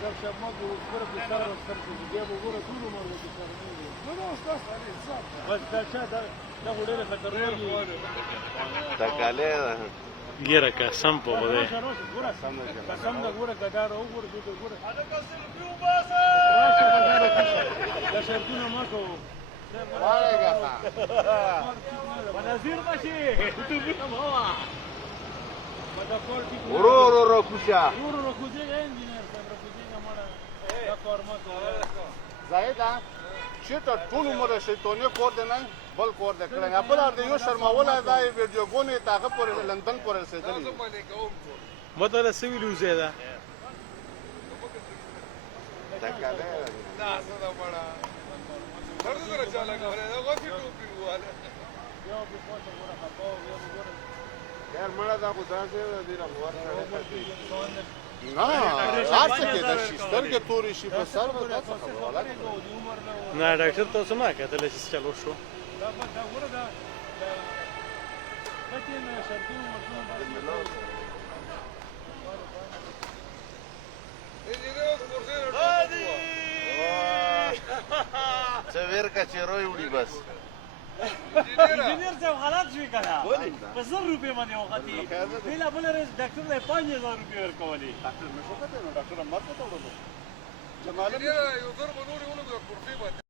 گپشپ مه کوو ګوره په سر ورسره شي بیا به ګوره ټول عمر به په سر نه وي نو استاد علي صاحب بس دا چا دا خو ډېره خطرناک دي تکالی ده ګیره قسم په خدای راشه راشه ګوره قسم ده ګوره ګډا راوګوره دې ته ګوره راشه ګډا راکشه دا شرطونه مه کوو بنظیر باشي ورو ورو ورو کوشه ورو ورو کوزیږه انجینر صاحب راکوزیږه مړه دا کار مه کوه زاهده چېرته ټول عمر شیطاني کور دی نه بل کور دی کړی نه بل د یو شرمولی دا یې ویډیوګونې د هغه پورې لندن پورې رسېدلي دي ما ته له څه ویلي وځای ده تکالی ده خیر مړه دا خو داسې ده ډېره نه هر څه کېدای شي سترګې تورې شي په سر به دا څه خبره نه ډاکټر تاسو ما کتلی چې چلو شو دا ګوره دا کټې نه شرطونه مرطونه څه ویرکه چې روی وړي بس انجینیر صاحب غلط شوي که نه په 100 روپۍ باندې وختي بله بله ورځ ډاکټر ته یې 5000 روپۍ ورکولې ډاکټر مې شو کتلی نو ډاکټر مرګ ته وړلو جمالي یو ضرب نورې ولګو کورتۍ باندې